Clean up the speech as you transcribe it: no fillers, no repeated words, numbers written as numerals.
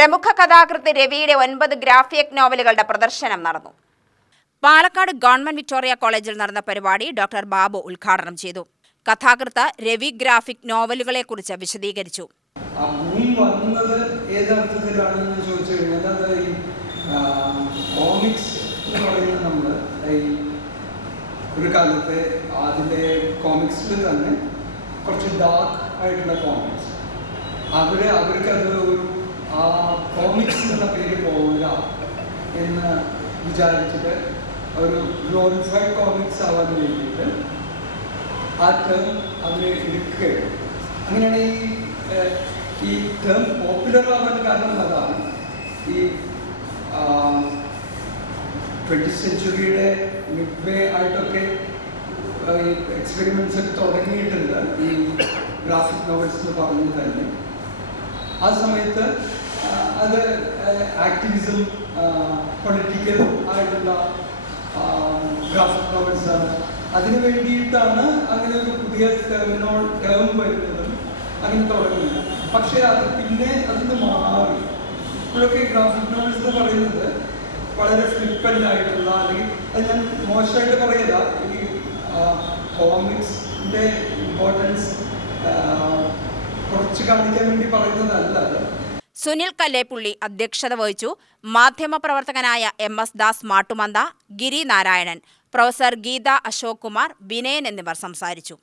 പ്രമുഖ കഥാകൃത്ത് രവിയുടെ 9 ഗ്രാഫിക് നോവലുകളുടെ പ്രദർശനം നടന്നു. പാലക്കാട് ഗവൺമെന്റ് വിക്ടോറിയ കോളേജിൽ നടന്ന പരിപാടി ഡോക്ടർ ബാബു ഉദ്ഘാടനം ചെയ്തു. കഥാകൃത്ത് രവി ഗ്രാഫിക് നോവലുകളെക്കുറിച്ച് വിശദീകരിച്ചു. ഒരു കാലത്തെ അതിൻ്റെ കോമിക്സിൽ തന്നെ കുറച്ച് ഡാർക്ക് ആയിട്ടുള്ള കോമിക്സ് അവർക്കത് ഒരു ആ കോമിക്സ് എന്ന പേര് പോവുക എന്ന് വിചാരിച്ചിട്ട് ഒരു ഗ്ലോറിഫൈഡ് കോമിക്സ് ആവാൻ വേണ്ടിയിട്ട് ആ ടേം അവർ എടുക്കുകയാണ്. അങ്ങനെയാണ് ഈ ടേം പോപ്പുലർ ആവാൻ കാരണം അതാണ്. ഈ 20th സെഞ്ച്വറിയുടെ മിഡ്വേ ആയിട്ടൊക്കെ ഈ എക്സ്പെരിമെൻറ്റ്സ് ഒക്കെ തുടങ്ങിയിട്ടുണ്ട് ഈ ഗ്രാഫിക് നോവൽസ് എന്ന് പറഞ്ഞു തന്നെ. ആ സമയത്ത് അത് ആക്ടിവിസം, പൊളിറ്റിക്കൽ ആയിട്ടുള്ള ഗ്രാഫിക് നോവൽസാണ്. അതിന് വേണ്ടിയിട്ടാണ് അങ്ങനെ ഒരു പുതിയ ടേം വരുന്നതും അങ്ങനെ തുടങ്ങുന്നത്. പക്ഷേ അത് പിന്നെ അതിന് മാറി. ഇപ്പോഴൊക്കെ ഗ്രാഫിക് നോവൽസ് എന്ന് പറയുന്നത് വളരെ ഫ്ലിപ്പൻ്റ് ആയിട്ടുള്ള, അല്ലെങ്കിൽ അത് ഞാൻ മോശമായിട്ട് പറയില്ല, ഈ കോമിക്സിൻ്റെ ഇമ്പോർട്ടൻസ് കുറച്ച് കാണിക്കാൻ വേണ്ടി പറയുന്നതല്ല അത്. സുനിൽ കല്ലേപ്പുള്ളി അധ്യക്ഷത വഹിച്ചു. മാധ്യമപ്രവർത്തകനായ MS ദാസ് മാട്ടുമന്ത, ഗിരി നാരായണൻ, പ്രൊഫസർ ഗീത അശോക് കുമാർ, വിനയൻ എന്നിവർ സംസാരിച്ചു.